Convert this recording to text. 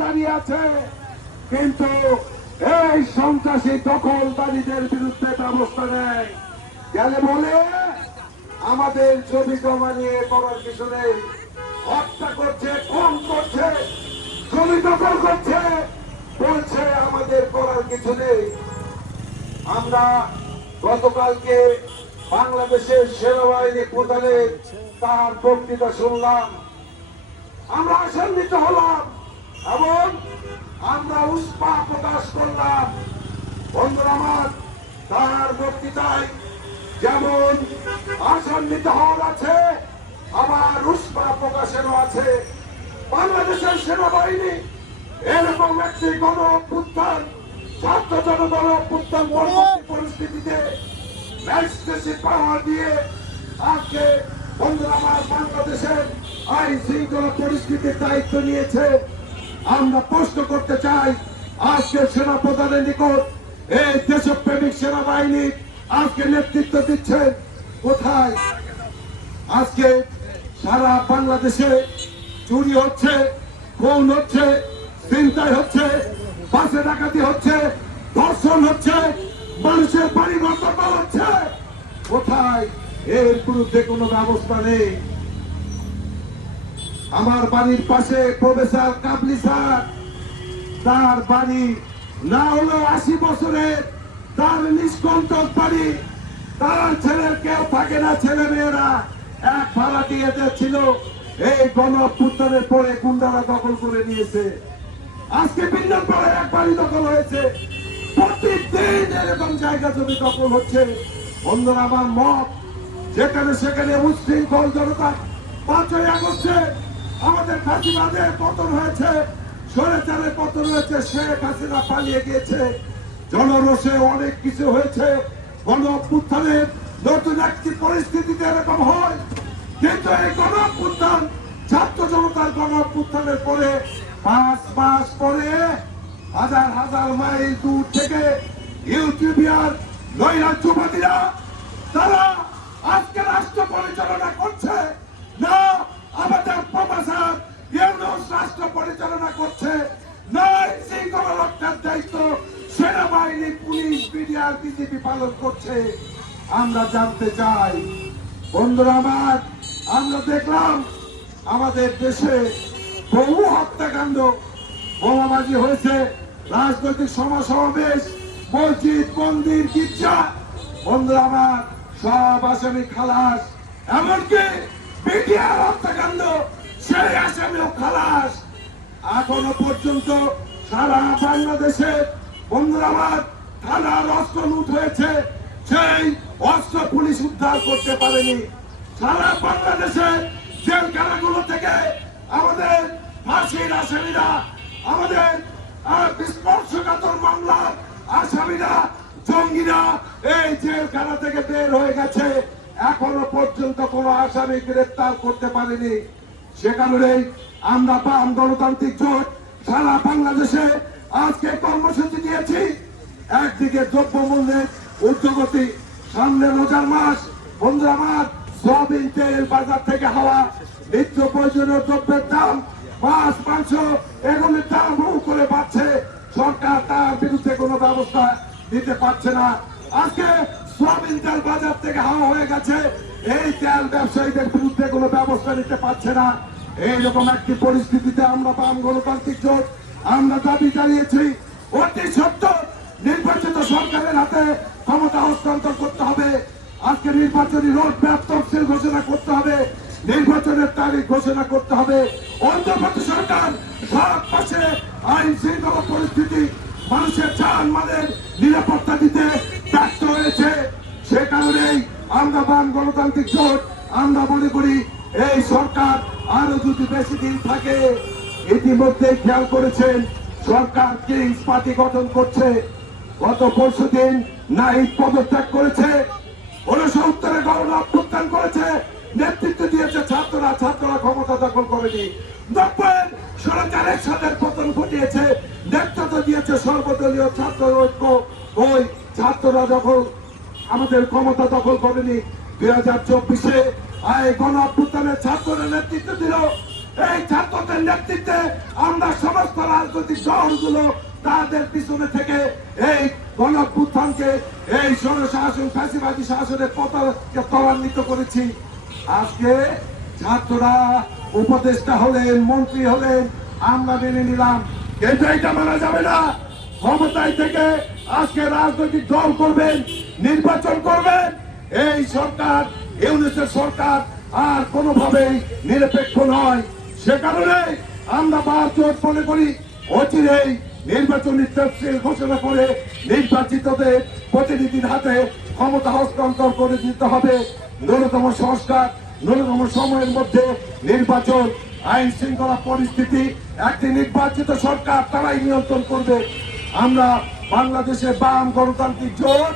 দাঁড়িয়ে আছে, কিন্তু এই সন্ত্রাসী দখলদারীদের বিরুদ্ধে ব্যবস্থা নেয় গেলে বলে আমাদের জমি জমা নিয়ে করার কিছু নেই। হত্যা করছে, খুন করছে, জমি দখল করছে, বলছে আমাদের করার কিছু নেই। আমরা গতকালকে বাংলাদেশের সেনাবাহিনী প্রধানের তার বক্তৃতা শুনলাম, আমরা আশান্বিত হলাম এবং আমরা উৎসাহ প্রকাশ করলাম। বন্ধুরা আমার, তার বক্তৃতায় যেমন আশান্বিত হওয়ার আছে, আবার উৎসাহ প্রকাশেরও আছে। বাংলাদেশের সেনাবাহিনী এরকম একটি গণ অভ্যুত্থান, ছাত্র জনগণ অভ্যুত্থান পরবর্তী পরিস্থিতিতে ম্যাজিস্ট্রেসি পাওয়ার দিয়ে আজকে বন্ধুরা আমার বাংলাদেশের আইন শৃঙ্খলা পরিস্থিতির দায়িত্ব নিয়েছে। আমরা প্রশ্ন করতে চাই, আজকে সেনা প্রধানের নিকট এই দেশপ্রেমিক সেনাবাহিনী আজকে নেতৃত্ব দিচ্ছেন কোথায়? আজকে সারা বাংলাদেশে চুরি হচ্ছে, খুন হচ্ছে, ছিনতাই হচ্ছে, বাসে ডাকাতি হচ্ছে, ধর্ষণ হচ্ছে, মানুষের বাড়ি নষ্ট হচ্ছে, কোথায়? এর বিরুদ্ধে কোনো ব্যবস্থা নেই। আমার বাড়ির পাশে প্রফেসর কাবলি স্যার, তার বাড়ি না হলো 80 বছরের, তার নিষ্কণ্টক বাড়ি, তার ছেলের কেউ থাকে না, ছেলে মেয়েরা এক ভাড়াটিয়া ছিল। এই গণ অভ্যুত্থানের পরে গুন্ডারা দখল করে নিয়েছে। আজকে ভিন্ন পরে এক বাড়ি দখল হয়েছে। প্রতিদিন এরকম জায়গা জমি দখল হচ্ছে। বন্ধুরা আমার, মত যেখানে সেখানে উচ্ছৃঙ্খল জনতা 5ই আগস্টে আমাদের ফাঁসিবাদের পতন হয়েছে, স্বৈরাচারের পতন হয়েছে, শেখ হাসিনা পালিয়ে গিয়েছে, জনরোষে অনেক কিছু হয়েছে। গণ অভ্যুত্থানের নতুন একটি পরিস্থিতিতে এরকম হয়, কিন্তু এই গণ অভ্যুত্থান, ছাত্র জনতার গণ অভ্যুত্থানের পরে 5 মাস পরে হাজার হাজার মাইল দূর থেকে ইউটিউবিয়ার নৈরাজ্যবাদীরা তারা আজকে রাষ্ট্র পরিচালনা করছে না, আমাদের প্রফেসর ইউনূস রাষ্ট্র পরিচালনা করছে না। শৃঙ্খলা রক্ষার দায়িত্ব সেনাবাহিনী, পুলিশ, মিডিয়া, বিজেপি পালন করছে। আমরা জানতে চাই বন্ধুরা আমার, আমরা দেখলাম আমাদের দেশে বহু হত্যাকাণ্ড, বোমাবাজি হয়েছে, রাজনৈতিক সমাবেশ, মসজিদ, মন্দির, গির্জা, বন্ধুরা আমার সব আসামি খালাস। এমনকি বিটিআর হত্যাকাণ্ড, সেই আসামিও খালাস। এখনো পর্যন্ত সারা বাংলাদেশে বন্ধুরা আমার থানার অস্ত্র লুট হয়েছে, সেই অস্ত্র পুলিশ উদ্ধার করতে পারেনি। সারা বাংলাদেশে জেলখানাগুলো থেকে আমাদের ফাঁসির আসামিরা, আমাদের বিস্ফোরণকাতর মামলার আসামিরা, জঙ্গিরা এই জেলখানা থেকে বের হয়ে গেছে। এখনো পর্যন্ত কোন আসামি গ্রেফতার করতে পারেনি। সে কারণেই আমরা বাম গণতান্ত্রিক জোট সারা বাংলাদেশে আজকে কর্মসূচি দিয়েছি। একদিকে দ্রব্যমূল্যের ঊর্ধ্বগতি, সামনে রোজার মাস, বন্ধুরা আমার সয়াবিন তেল বাজার থেকে হওয়া, নিত্য প্রয়োজনীয় দ্রব্যের দাম, মাছ, মাংস, এগুলির দাম হু করে বাড়ছে। সরকার তার বিরুদ্ধে কোনো ব্যবস্থা নিতে পারছে না। আজকে সয়াবিন তেল বাজার থেকে হাওয়া হয়ে গেছে, এই তেল ব্যবসায়ীদের বিরুদ্ধে কোনো ব্যবস্থা নিতে পারছে না। এইরকম একটি পরিস্থিতিতে আমরা বাম গণতান্ত্রিক জোট আমরা দাবি জানিয়েছি, অতি সত্ত্বর নির্বাচিত সরকারের হাতে ক্ষমতা হস্তান্তর করতে হবে। আজকে নির্বাচনী রোড ম্যাপ তফসিল ঘোষণা করতে হবে, নির্বাচনের তারিখ ঘোষণা করতে হবে। অন্ধ্রপ্রদেশ সরকার সব পাশে আইন শৃঙ্খলা পরিস্থিতি, মানুষের জান মালের নিরাপত্তা দিতে ব্যর্থ হয়েছে। সে কারণেই আমরা বাম গণতান্ত্রিক জোট আমরা মনে করি এই সরকার আরো যদি বেশি দিন থাকে, ইতিমধ্যে খেয়াল করেছেন সরকার কিংস পার্টি গঠন করছে। গত পরশুদিন নাহিদ পদত্যাগ করেছে, 69-এ গণ অভ্যুত্থান করেছে, নেতৃত্ব দিয়েছে ছাত্ররা, ছাত্ররা ক্ষমতা দখল করেনি। 90-এর সরকারের সাথে পতন ঘটিয়েছে, নেতৃত্ব দিয়েছে সর্বদলীয় ছাত্র ঐক্য। ওই ছাত্ররা যখন আমাদের ক্ষমতা দখল করেনি, 2024-এ গণ অভ্যুত্থানের ছাত্ররা নেতৃত্ব দিল, এই ছাত্রদের নেতৃত্বে আমরা সমস্ত রাজনৈতিক দলগুলো তাদের পিছনে থেকে এই গণঅভ্যুত্থানকে এই স্বৈরশাসন ফ্যাসিবাদী শাসনের পতাকাকে ত্বরান্বিত করেছি। আজকে ছাত্ররা উপদেষ্টা হলেন, মন্ত্রী হলেন, আমরা মেনে নিলাম, কিন্তু এটা মানা যাবে না। ক্ষমতায় থেকে আজকে রাজনৈতিক দল করবেন, নির্বাচন করবেন, এই সরকার, ইউনিসেফ সরকার আর কোনোভাবেই নিরপেক্ষ নয়। সে কারণে আমরা বারজোর মনে করি অচিরেই নির্বাচনী তফসিল ঘোষণা করে নির্বাচিতদের প্রতিনিধির হাতে ক্ষমতা হস্তান্তর করে দিতে হবে। ন্যূনতম সংস্কার, ন্যূনতম সময়ের মধ্যে নির্বাচন, আইন শৃঙ্খলা পরিস্থিতি একটি নির্বাচিত সরকার তারাই নিয়ন্ত্রণ করবে। আমরা বাংলাদেশে বাম গণতান্ত্রিক জোট